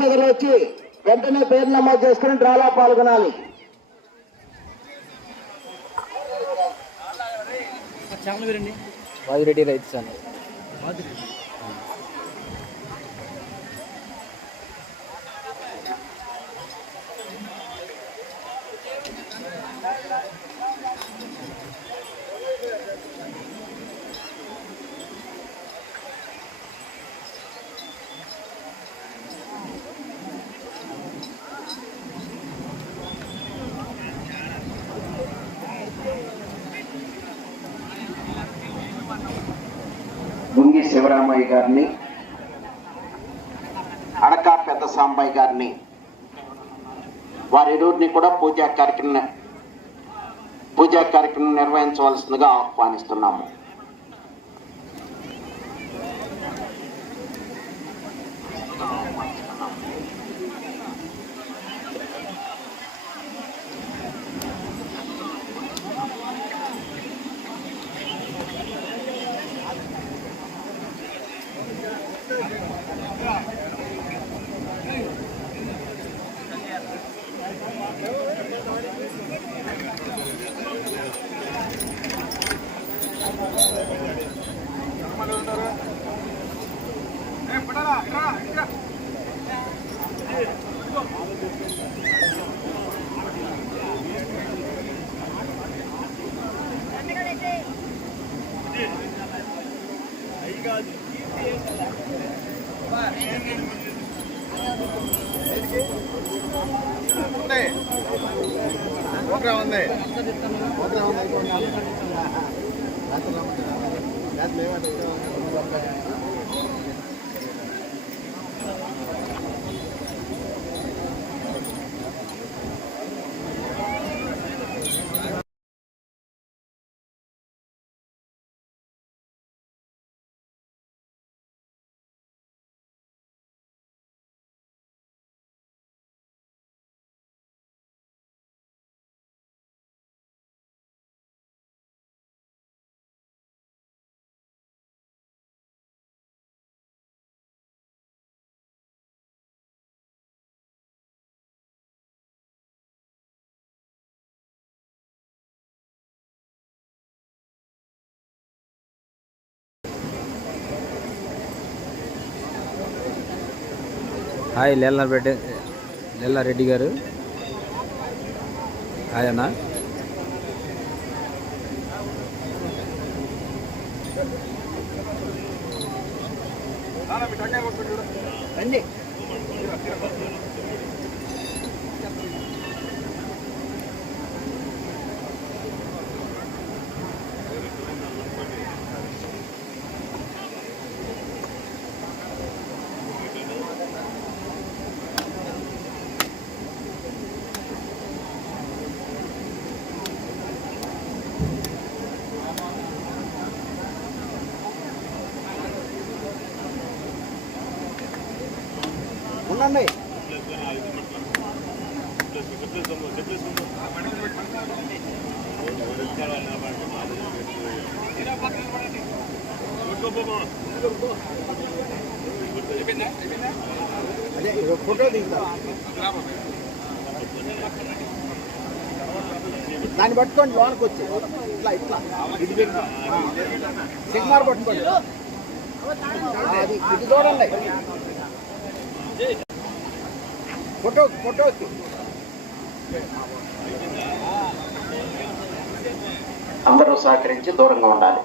సోదరులు వచ్చి వెంటనే పేరు నమోదు చేసుకుని డ్రాలో పాల్గొనాలి. వాజిరెడ్డి రైతు ఛానల్. శివరామయ్య గారిని అడకా పెద్ద సాంబయ్య గారిని వారిరువురిని కూడా పూజా కార్యక్రమం పూజా కార్యక్రమం నిర్వహించవలసిందిగా ఆహ్వానిస్తున్నాము. హాయ్ లేల్లారెడ్డి లేల్లారెడ్డి గారు హాయ్ అన్న రండి ఉండండి. అదే ఫోటో దిగుతా. దాన్ని పట్టుకోండి లోనకి వచ్చి. ఇట్లా ఇట్లా. ఇది సిగ్మార్ పట్టుకోండి. అది ఇది చూడండి. ఫోటో ఫోటో అందరూ సహకరించి దూరంగా ఉండాలి.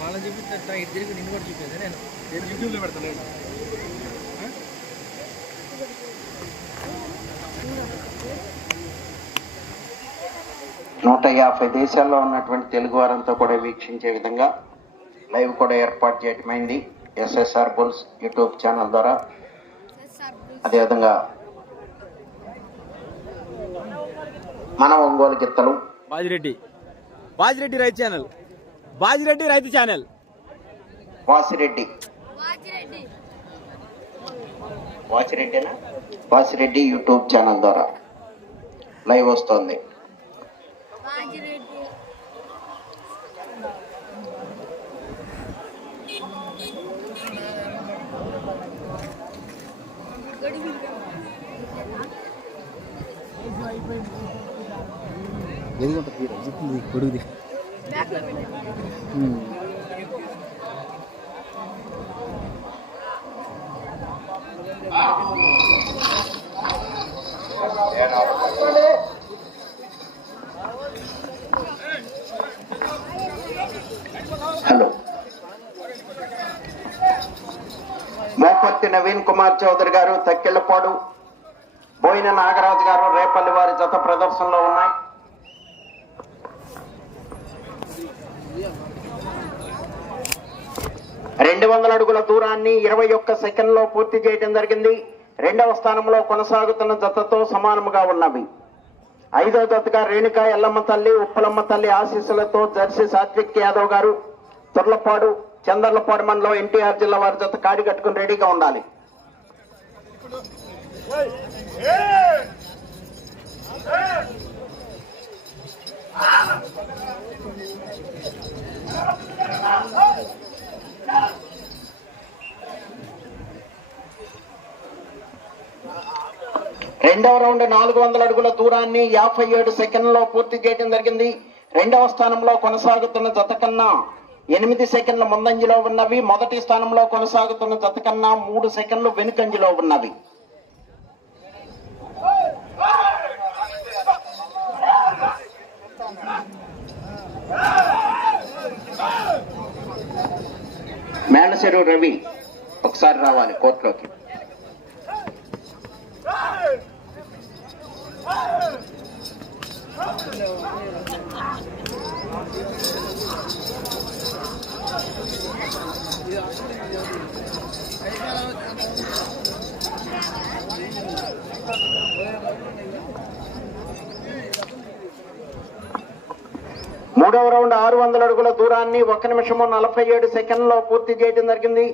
వాళ్ళని చూపిస్తా ఇటు తిరిగి నిన్ను కూడా చూపేది నేను? నేను యూట్యూబ్లో పెడతాను. నూట యాభై దేశాల్లో ఉన్నటువంటి తెలుగు వారంతా కూడా వీక్షించే విధంగా లైవ్ కూడా ఏర్పాటు చేయటమైంది ఎస్ఎస్ఆర్ బుల్స్ యూట్యూబ్ ఛానల్ ద్వారా. అదేవిధంగా మన ఒంగోలు గిత్తలు. బాజిరెడ్డి. బాజిరెడ్డి రైతు ఛానల్. బాజిరెడ్డి రైతు ఛానల్. వాసిరెడ్డి. వాసిరెడ్డినా? వాసిరెడ్డి యూట్యూబ్ ఛానల్ ద్వారా. లైవ్ వస్తుంది. కొడుకుది హలో మోపత్తి నవీన్ కుమార్ చౌదరి గారు తక్కెళ్ళపాడు బోయిన నాగరాజు గారు రేపల్లి వారి జత ప్రదర్శనలో ఉన్నాయి. రెండు వందల అడుగుల దూరాన్ని ఇరవై ఒక్క సెకండ్లో పూర్తి చేయడం జరిగింది. రెండవ స్థానంలో కొనసాగుతున్న జతతో సమానముగా ఉన్నవి. ఐదో జతగా రేణుక ఎల్లమ్మ తల్లి ఉప్పలమ్మ తల్లి ఆశీస్సులతో జర్సి సాత్విక్ యాదవ్ గారు తుర్లపాడు చందర్లపాడు మండలం ఎన్టీఆర్ జిల్లా వారి జత కాడి కట్టుకుని రెడీగా ఉండాలి. రెండవ రౌండ్ నాలుగు వందల అడుగుల దూరాన్ని యాభై ఏడు సెకండ్లో పూర్తి చేయడం జరిగింది. రెండవ స్థానంలో కొనసాగుతున్న జత కన్నా ఎనిమిది సెకండ్ల ముందంజలో ఉన్నవి. మొదటి స్థానంలో కొనసాగుతున్న జత కన్నా మూడు సెకండ్లు వెనుకంజలో ఉన్నవి. మేనసెరు రవి ఒకసారి రావాలి కోర్టులోకి. మూడవ రౌండ్ ఆరు వందల అడుగుల దూరాన్ని ఒక నిమిషము నలభై ఏడు సెకండ్లో పూర్తి చేయడం జరిగింది.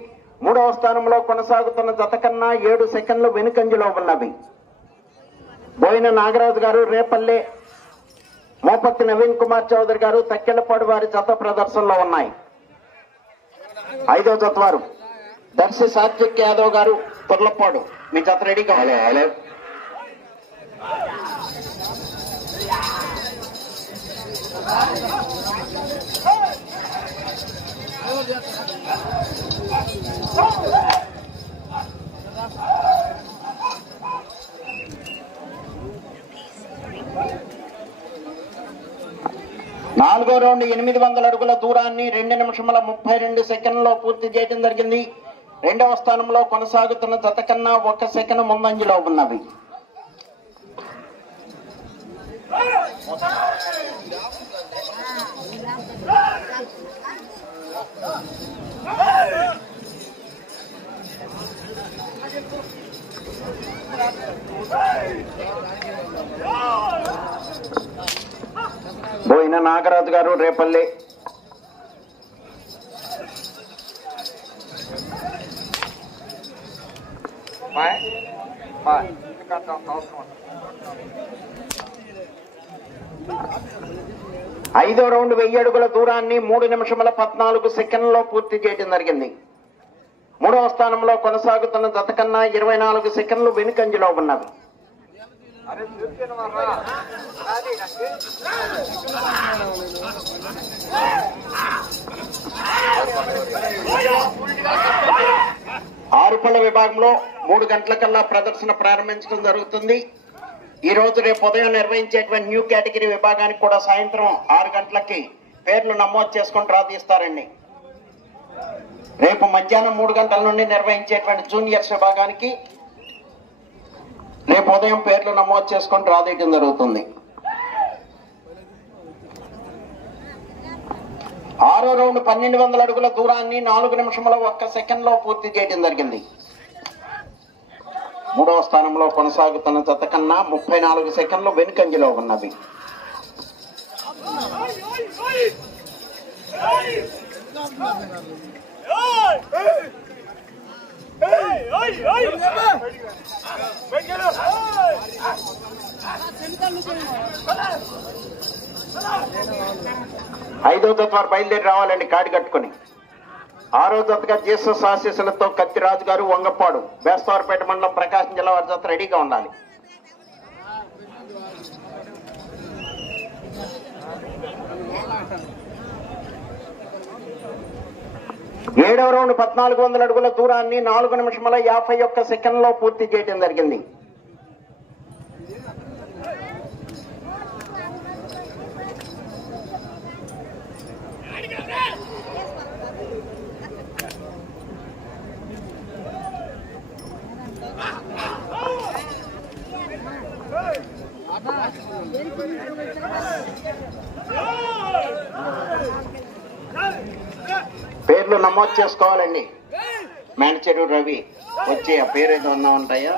మూడవ స్థానంలో కొనసాగుతున్న జత కన్నా ఏడు సెకండ్లు వెనుకంజలో ఉన్నవి. బోయిన నాగరాజు గారు రేపల్లె మోపత్తి నవీన్ కుమార్ చౌదరి గారు తక్కెళ్ళపాడు వారి జత ప్రదర్శనలో ఉన్నాయి. ఐదో జత వారు. దర్శి సాత్విక్ యాదవ్ గారు తుర్లపాడు. మీ జత రెడీ కావాలి. నాలుగో రౌండ్ ఎనిమిది వందల అడుగుల దూరాన్ని రెండు నిమిషముల ముప్పై రెండు సెకండ్లో పూర్తి చేయడం జరిగింది. రెండవ స్థానంలో కొనసాగుతున్న జత కన్నా ఒక సెకండ్ ముందంజలో ఉన్నవి. బోయిన నాగరాజు గారు రేపల్లి. ఐదో రౌండ్ వెయ్యి అడుగుల దూరాన్ని మూడు నిమిషముల పద్నాలుగు సెకండ్లో పూర్తి చేయడం జరిగింది. మూడవ స్థానంలో కొనసాగుతున్న జత కన్నా ఇరవై నాలుగు సెకండ్లు వెనుకంజలో ఉన్నవి. ఆరుపళ్ళ విభాగంలో మూడు గంటల కల్లా ప్రదర్శన ప్రారంభించడం జరుగుతుంది. ఈ రోజు రేపు ఉదయం నిర్వహించేటువంటి న్యూ కేటగిరీ విభాగానికి కూడా సాయంత్రం ఆరు గంటలకి పేర్లు నమోదు చేసుకొని డ్రా తీస్తారండి. రేపు మధ్యాహ్నం మూడు గంటల నుండి నిర్వహించేటువంటి జూనియర్స్ విభాగానికి రేపు ఉదయం పేర్లు నమోదు చేసుకొని డ్రా తీయడం జరుగుతుంది. ఆరో రౌండ్ పన్నెండు వందల అడుగుల దూరాన్ని నాలుగు నిమిషముల ఒక్క సెకండ్లో పూర్తి చేయడం జరిగింది. మూడవ స్థానంలో కొనసాగుతున్న జత కన్నా ముప్పై నాలుగు సెకండ్లు వెనుకంజలో ఉన్నవి. ఐదో తత్వారు వారు బయలుదేరి రావాలండి కాడి కట్టుకొని. ఆరో జతగా జీసస్ ఆశీస్సులతో కత్తిరాజు గారు వంగపాడు. బేస్తవారిపేట మండలం ప్రకాశం జిల్లా వారి జత రెడీగా ఉండాలి. ఏడవ రౌండ్ పద్నాలుగు వందల అడుగుల దూరాన్ని నాలుగు నిమిషముల యాభై ఒక్క సెకండ్లో పూర్తి చేయడం జరిగింది పేర్లు నమోదు చేసుకోవాలండి. మేనచెరు రవి వచ్చి ఆ పేరు ఏదో ఉన్నా ఉంటాయా?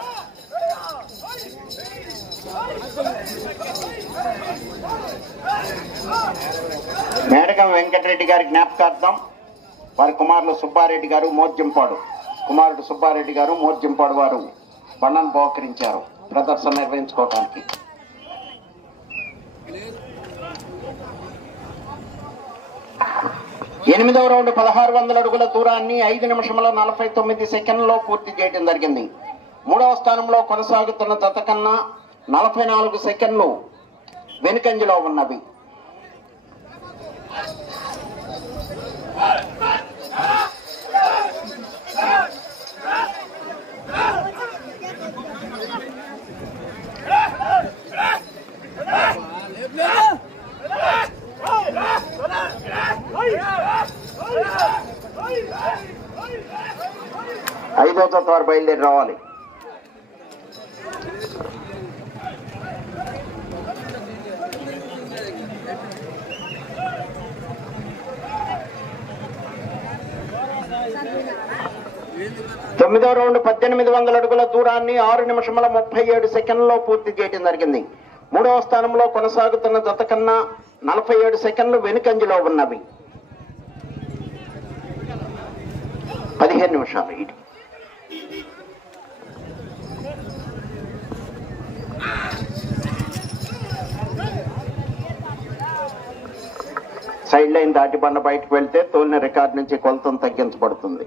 మేడకం వెంకటరెడ్డి గారి జ్ఞాపకార్థం వారి కుమారులు సుబ్బారెడ్డి గారు మోర్జింపాడు కుమారుడు సుబ్బారెడ్డి గారు మోర్జింపాడు వారు బండను బహుకరించారు. ప్రదర్శన నిర్వహించుకోవడానికి ఎనిమిదవ రౌండ్ పదహారు వందల అడుగుల దూరాన్ని ఐదు నిమిషంలో నలభై తొమ్మిది సెకండ్లో పూర్తి చేయడం జరిగింది. మూడవ స్థానంలో కొనసాగుతున్న జత కన్నా నలభై నాలుగు సెకండ్లు వెనుకంజలో ఉన్నవి ఐదో జత వారు బయలుదేరి రావాలి తొమ్మిదో రౌండ్ పద్దెనిమిది వందల అడుగుల దూరాన్ని ఆరు నిమిషముల ముప్పై ఏడు సెకండ్లో పూర్తి చేయడం జరిగింది. మూడవ స్థానంలో కొనసాగుతున్న జత కన్నా నలభై ఏడు సెకండ్లు వెనుకంజలో ఉన్నవి. పదిహేను నిమిషాలు ఇది సైడ్ లైన్ దాటి బండ బయటకు వెళ్తే తోలిన రికార్డు నుంచి కొలతం తగ్గించబడుతుంది.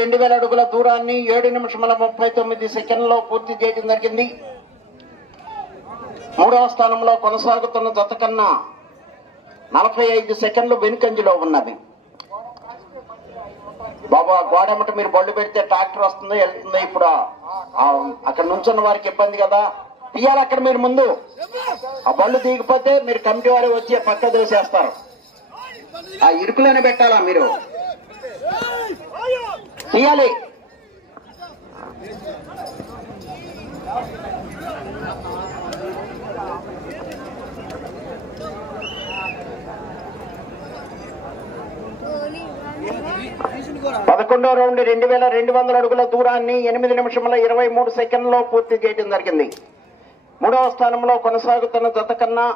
రెండు వేల అడుగుల దూరాన్ని ఏడు నిమిషముల ముప్పై తొమ్మిది సెకండ్లో పూర్తి చేయడం జరిగింది. మూడవ స్థానంలో కొనసాగుతున్న జత కన్నా నలభై ఐదు సెకండ్లు వెనుకంజలో ఉన్నవి. బాబా గోడమట మీరు బళ్ళు పెడితే ట్రాక్టర్ వస్తుందో వెళ్తుందో ఇప్పుడు. అక్కడ నుంచున్న వారికి ఇబ్బంది కదా. తీయాలి అక్కడ మీరు ముందు. ఆ బళ్ళు దిగిపోతే మీరు కమిటీ వారు వచ్చి పక్క దోసేస్తారు ఆ ఇరుకులోనే పెట్టాలా మీరు? తీయాలి. పదకొండో రౌండ్ రెండు వేల రెండు వందల అడుగుల దూరాన్ని ఎనిమిది నిమిషముల ఇరవై మూడు సెకండ్లో పూర్తి చేయడం జరిగింది. మూడవ స్థానంలో కొనసాగుతున్న జత కన్నా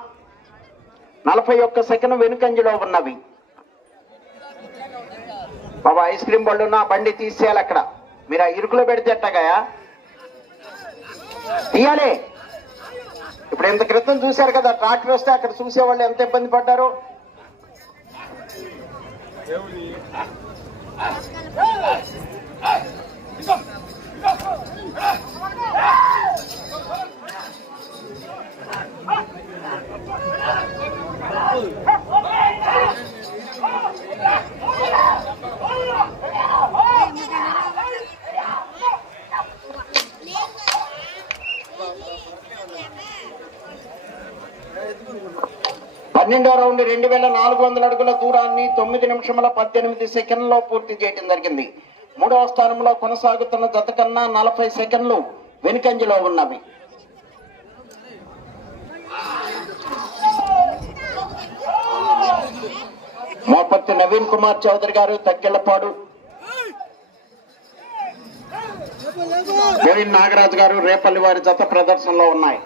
నలభై ఒక్క సెకండ్ వెనుకంజలో ఉన్నవి. బాబా ఐస్ క్రీమ్ బళ్ళు నా బండి తీసేయాలి అక్కడ. మీరు ఆ ఇరుకులో పెడితే ఎట్టగాయా? తీయాలి. ఇప్పుడు ఇంత క్రితం చూశారు కదా ట్రాక్టర్ వస్తే అక్కడ చూసేవాళ్ళు ఎంత ఇబ్బంది పడ్డారు పన్నెండో రౌండ్ రెండు వేల నాలుగు వందల అడుగుల దూరాన్ని తొమ్మిది నిమిషముల పద్దెనిమిది సెకండ్లో పూర్తి చేయడం జరిగింది. మూడవ స్థానంలో కొనసాగుతున్న జత కన్నా నలభై సెకండ్లు వెనుకంజలో ఉన్నవి. మోపత్తి నవీన్ కుమార్ చౌదరి గారు తక్కెళ్ళపాడు గోవింద్ నాగరాజు గారు రేపల్లి వారి జత ప్రదర్శనలో ఉన్నాయి.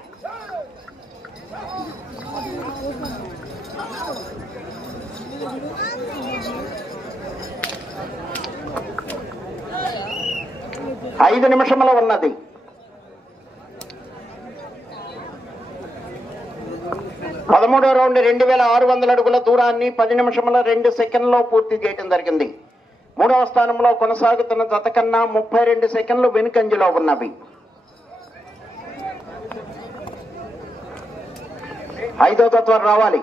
ఐదు నిమిషముల ఉన్నది. పదమూడో రౌండ్ రెండు వేల ఆరు వందల అడుగుల దూరాన్ని పది నిమిషముల రెండు సెకండ్లో పూర్తి చేయడం జరిగింది. మూడవ స్థానంలో కొనసాగుతున్న జత కన్నా ముప్పై రెండు సెకండ్లు వెనుకంజలో ఉన్నవి. ఐదో తత్వం రావాలి.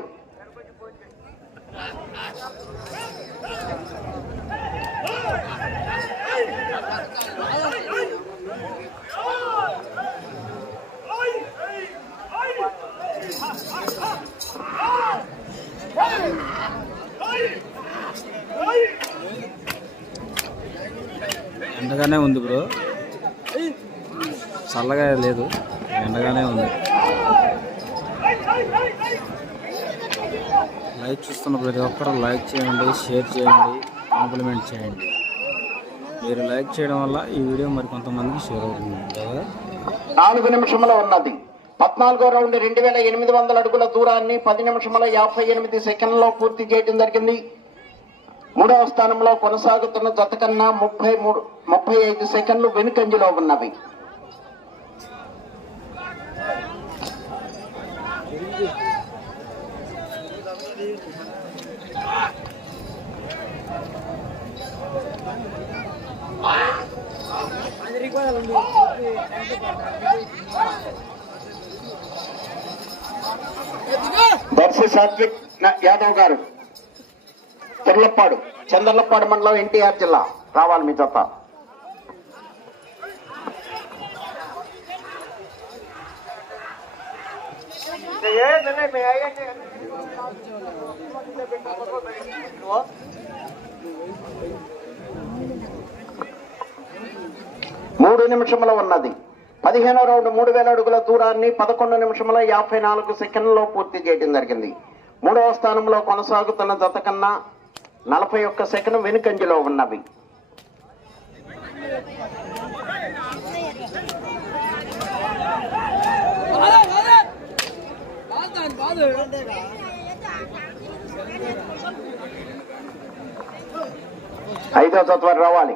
ఎండగానే ఉంది బ్రో. చల్లగా లేదు ఎండగానే ఉంది. లైక్ చూస్తున్న ప్రతి ఒక్కరూ లైక్ చేయండి షేర్ చేయండి కాంప్లిమెంట్ చేయండి. మీరు లైక్ చేయడం వల్ల ఈ వీడియో మరి కొంతమందికి షేర్ అవుతుంది కదా? నాలుగు నిమిషంలో ఉన్నది. పద్నాలుగో రౌండ్ రెండు వేల ఎనిమిది వందల అడుగుల దూరాన్ని పది నిమిషముల యాభై ఎనిమిది సెకండ్లో పూర్తి చేయడం జరిగింది. మూడవ స్థానంలో కొనసాగుతున్న జత కన్నా ముప్పై మూడు ముప్పై ఐదు సెకండ్లు వెనుకంజలో ఉన్నవి. దర్శి సాత్విక్ యాదవ్ గారు. చెర్లప్పాడు చంద్రలప్పాడు మండలం ఎన్టీఆర్ జిల్లా. రావాలి మీ జత. మూడు నిమిషముల ఉన్నది. పదిహేనో రౌండ్ మూడు వేల అడుగుల దూరాన్ని పదకొండు నిమిషముల యాభై నాలుగు సెకండ్లో పూర్తి చేయడం జరిగింది. మూడవ స్థానంలో కొనసాగుతున్న జత కన్నా నలభై ఒక్క సెకండ్ వెనుకంజలో ఉన్నవి. ఐదో తత్వం రావాలి.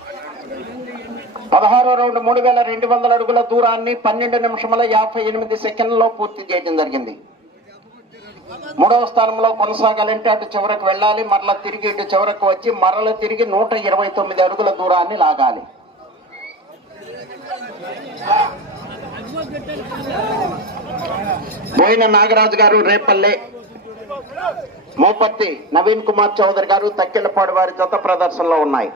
పదహారో రౌండ్ మూడు వేల రెండు వందల అడుగుల దూరాన్ని పన్నెండు నిమిషముల యాభై ఎనిమిది సెకండ్లో పూర్తి చేయడం జరిగింది. మూడవ స్థానంలో కొనసాగాలంటే అటు చివరకు వెళ్ళాలి మరల తిరిగి ఇటు చివరకు వచ్చి మరల తిరిగి నూట ఇరవై తొమ్మిది అడుగుల దూరాన్ని లాగాలి. బోయిన నాగరాజు గారు రేపల్లె మోపత్తి నవీన్ కుమార్ చౌదరి గారు తక్కెళ్ళపాడు వారి జత ప్రదర్శనలో ఉన్నాయి.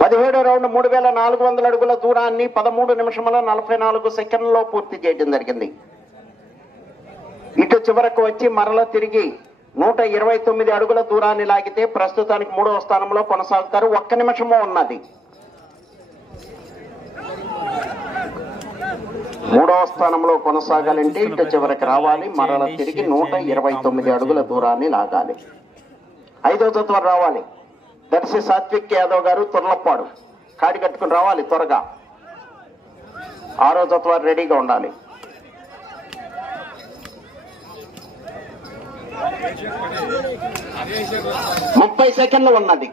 పదిహేడో రౌండ్ మూడు వేల నాలుగు వందల అడుగుల దూరాన్ని పదమూడు నిమిషముల నలభై నాలుగు సెకండ్లలో పూర్తి చేయడం జరిగింది. ఇటు చివరకు వచ్చి మరల తిరిగి నూట ఇరవై తొమ్మిది అడుగుల దూరాన్ని లాగితే ప్రస్తుతానికి మూడవ స్థానంలో కొనసాగుతారు. ఒక్క నిమిషము ఉన్నది. మూడవ స్థానంలో కొనసాగాలంటే ఇటు చివరికి రావాలి. మరల తిరిగి నూట ఇరవై తొమ్మిది అడుగుల దూరాన్ని లాగాలి. ఐదో తత్వం రావాలి. దర్శి సాత్విక్ యాదవ్ గారు తుర్లప్పాడు. కాడి కట్టుకుని రావాలి త్వరగా. ఆరో తత్వాలు రెడీగా ఉండాలి. ముప్పై సెకండ్లు ఉన్నది.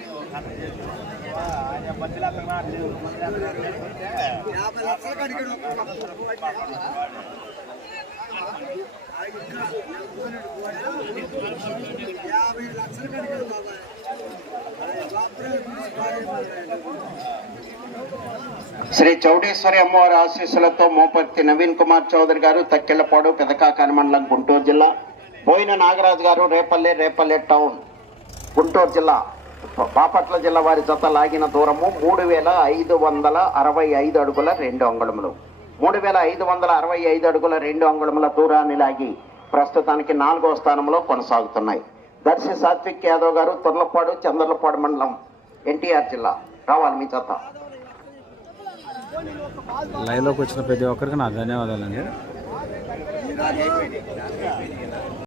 యాభై లక్షలు బాబాయ్ శ్రీ చౌడేశ్వరి అమ్మవారి ఆశీస్సులతో మోపర్తి నవీన్ కుమార్ చౌదరి గారు తక్కెళ్ళపాడు పెదకాకాని మండలం గుంటూరు జిల్లా. పోయిన నాగరాజు గారు రేపల్లె రేపల్లె టౌన్ గుంటూరు జిల్లా. బాపట్ల జిల్లా వారి జత లాగిన దూరము మూడు వేల ఐదు వందల అరవై ఐదు అడుగుల రెండు అంగుళములు. మూడు వేల ఐదు వందల అరవై ఐదు అడుగుల రెండు అంగుళముల దూరాన్ని లాగి ప్రస్తుతానికి నాలుగో స్థానంలో కొనసాగుతున్నాయి. దర్శి సాత్విక్ యాదవ్ గారు తొర్లపాడు చంద్రలపాడు మండలం ఎన్టీఆర్ జిల్లా. రావాలి మీ జత. లైవ్లోకి వచ్చిన ప్రతి ఒక్కరికి నా ధన్యవాదాలండి.